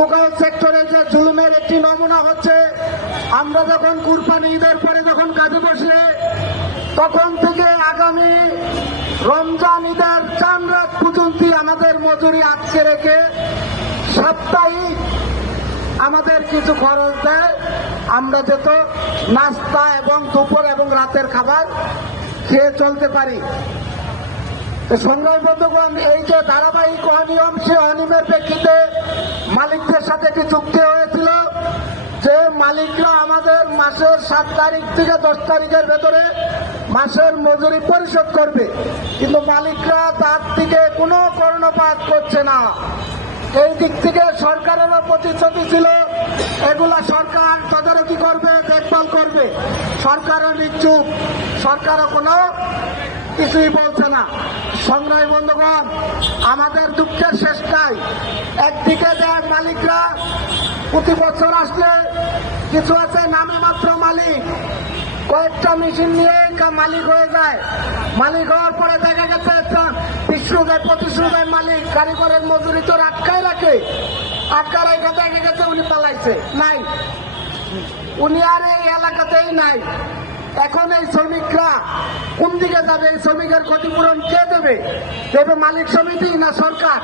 Local সেক্টরে যে জুলুমের একটি নমুনা হচ্ছে। আমরা যখন কুরবানি ঈদের পরে যখন কাজে বসে, তখন থেকে আগামী রমজান ঈদের চাঁদ রাত পর্যন্ত আমাদের মজুরি আটকে রেখে সাপ্তাহিক আমাদের কিছু খরচ দেয়। আমরা যত নাস্তা এবং দুপুর এবং রাতের খাবার খেয়ে চলতে পারি। সংগ্রামী বন্ধুগণ, এই যে ধারাবাহিক অনিয়ম, সে অনিয়মের প্রেক্ষিতে মালিকদের সাথে একটি চুক্তি হয়েছিল যে মালিকরা আমাদের মাসের 7 তারিখ থেকে 10 তারিখের ভেতরে মাসের মজুরি পরিশোধ করবে, কিন্তু মালিকরা তার থেকে কোনো কর্ণপাত করছে না। এই দিক থেকে সরকারেরও প্রতিশ্রুতি ছিল এগুলা সরকার তদারকি করবে, দেখভাল করবে। সরকারও নিশ্চুপ, সরকারও কোনো কিছুই বলছে না। সংগ্রামী বন্ধুগণ, আমাদের দুঃখের শেষ নাই। একদিকে দেয় মালিকরা প্রতি বছর আসলে কিছু আছে নামে মাত্র মালিক, কয়েকটা মেশিন নিয়ে মালিক হয়ে যায়। মালিক হওয়ার পরে দেখা গেছে 20-25 মালিক কারিগরের মজুরি তো আটকায় রাখে, আটকা রেখে দেখা গেছে উনি পালাইছে, নাই, উনি আর এই এলাকাতেই নাই। এখন এই শ্রমিকরা কোন দিকে যাবে? এই শ্রমিকের ক্ষতিপূরণ কে দেবে? দেবে মালিক সমিতি না সরকার?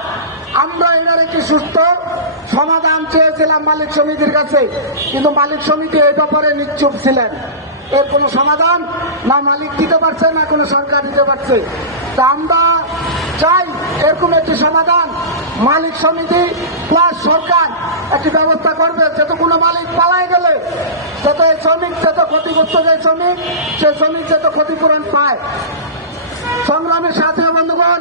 আমরা এটার একটি সুস্থ সমাধান চেয়েছিলাম মালিক সমিতির কাছে, কিন্তু মালিক সমিতি এই ব্যাপারে নিশ্চুপ ছিলেন। এর কোনো সমাধান না মালিক দিতে পারছে না কোনো সরকার দিতে পারছে। তা আমরা চাই এরকম একটি সমাধান মালিক সমিতি প্লাস সরকার একটি ব্যবস্থা করবে, যাতে কোনো মালিক পালায় গেলে যাতে শ্রমিক যত ক্ষতিগ্রস্ত যে শ্রমিক, সে শ্রমিক যাতে ক্ষতিপূরণ পায়। সংগ্রামের সাথে বন্ধুগণ,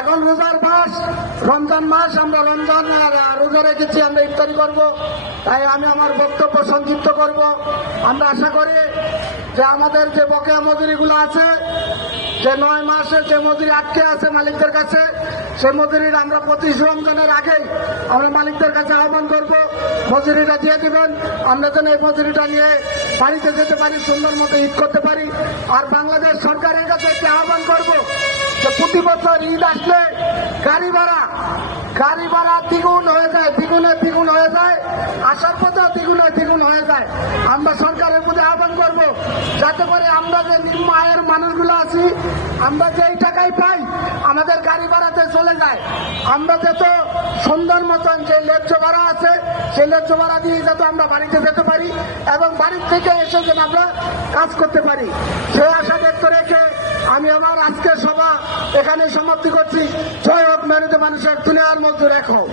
এখন রোজার মাস, রমজান মাস, আমরা রমজান রোজা রেখেছি, আমরা ইফতারি করব। তাই আমি আমার বক্তব্য সংক্ষিপ্ত করব। আমরা আশা করি যে আমাদের যে বকেয়া মজুরিগুলো আছে, যে 9 মাসে যে মজুরি আটকে আছে মালিকদের কাছে, সেই মজুরির আমরা 25 রমজানের আগেই আমরা মালিকদের কাছে আহ্বান করব, মজুরিটা দিয়ে দিবেন। আমরা যেন এই মজুরিটা নিয়ে বাড়িতে যেতে পারি, সুন্দর মতো ঈদ করতে পারি। আর বাংলাদেশ সরকারের কাছে একটি আহ্বান করব যে প্রতি বছর ঈদ আসলে গাড়ি ভাড়া দ্বিগুণ হয়ে যায়, দ্বিগুণ হয়ে যায়, আসার পথেও দ্বিগুণ হয়ে যায়। আমরা সরকারের প্রতি আহ্বান করব যাতে করে আমরা যে নিম্ন আয়ের মানুষগুলো আছি, আমরা যেই টাকাই পাই আমাদের গাড়ি ভাড়াতে চলে যায়। আমরা যত সুন্দর মতন যে ন্যায্য ভাড়া আছে, সেই ন্যায্য ভাড়া দিয়ে যাতে আমরা বাড়িতে যেতে পারি এবং বাড়ির থেকে এসে যেন আমরা কাজ করতে পারি, সেই আশা ব্যক্ত রেখে আমি আমার আজকের সভা এখানে সমাপ্তি করছি। জয় হোক মেহনতি মানুষের, দুনিয়ার মজদুর এক হোক।